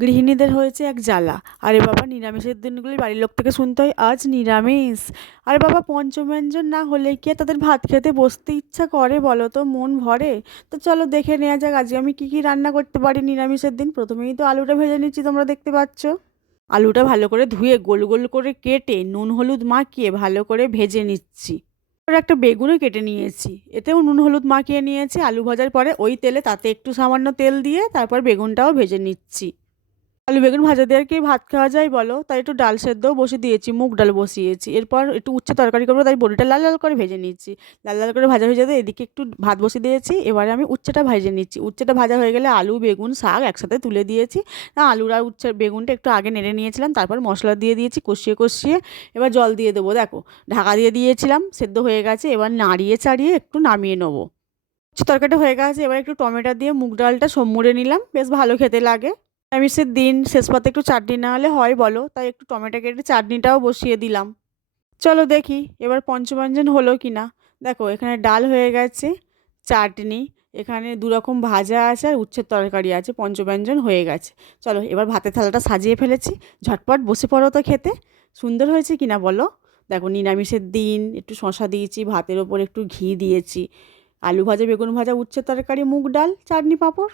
গৃহিণীদের হয়েছে এক জ্বালা। আরে বাবা, নিরামিষের দিনগুলি বাড়ির লোক থেকে শুনতে হয় আজ নিরামিষ। আরে বাবা, পঞ্চব্যঞ্জন না হলে কি আর তাদের ভাত খেতে বসতে ইচ্ছা করে বলো তো, মন ভরে? তো চলো দেখে নেওয়া যাক আজকে আমি কি কি রান্না করতে পারি নিরামিষের দিন। প্রথমেই তো আলুটা ভেজে নিচ্ছি, তোমরা দেখতে পাচ্ছ। আলুটা ভালো করে ধুয়ে গোল গোল করে কেটে নুন হলুদ মাখিয়ে ভালো করে ভেজে নিচ্ছি। এবার একটা বেগুনও কেটে নিয়েছি, এতেও নুন হলুদ মাখিয়ে নিয়েছি। আলু ভাজার পরে ওই তেলে তাতে একটু সামান্য তেল দিয়ে তারপর বেগুনটাও ভেজে নিচ্ছি। আলু বেগুন ভাজা দিয়ে আর কি ভাত খাওয়া যায় বলো, তাই একটু ডাল সেদ্ধও বসিয়ে দিয়েছি, মুগ ডাল বসিয়েছি। এরপর একটু উচ্ছে তরকারি করবো, তাই বড়িটা লাল লাল করে ভেজে নিচ্ছি। লাল লাল করে ভাজা হয়ে যেতে এদিকে একটু ভাত বসিয়ে দিয়েছি। এবারে আমি উচ্ছেটা ভেজে নিচ্ছি। উচ্ছেটা ভাজা হয়ে গেলে আলু বেগুন শাক একসাথে তুলে দিয়েছি। আলুর আর উচ্ছের বেগুনটা একটু আগে নেড়ে নিয়েছিলাম, তারপর মশলা দিয়ে দিয়েছি কষিয়ে কষিয়ে। এবার জল দিয়ে দেবো, দেখো ঢাকা দিয়ে দিয়েছিলাম, সেদ্ধ হয়ে গেছে। এবার নাড়িয়ে চাড়িয়ে একটু নামিয়ে নেবো। উচ্ছে তরকারিটা হয়ে গেছে, এবার একটু টমেটো দিয়ে মুগ ডালটা মুড়ে নিলাম, বেশ ভালো খেতে লাগে। নিরামিষের দিন শেষ পাতে একটু চাটনি না হলে হয় বলো, তাই একটু টমেটো কেটে চাটনিটাও বসিয়ে দিলাম। চলো দেখি এবার পঞ্চব্যঞ্জন হলো কি না। দেখো এখানে ডাল হয়ে গেছে, চাটনি, এখানে দু রকম ভাজা আছে আর উচ্ছের তরকারি আছে, পঞ্চব্যঞ্জন হয়ে গেছে। চলো এবার ভাতের থালাটা সাজিয়ে ফেলেছি, ঝটপট বসে পড়ো তো খেতে। সুন্দর হয়েছে কি না বলো। দেখো নিরামিষের দিন একটু শশা দিয়েছি, ভাতের ওপর একটু ঘি দিয়েছি, আলু ভাজা বেগুন ভাজা উচ্ছের তরকারি মুগ ডাল চাটনি পাঁপড়।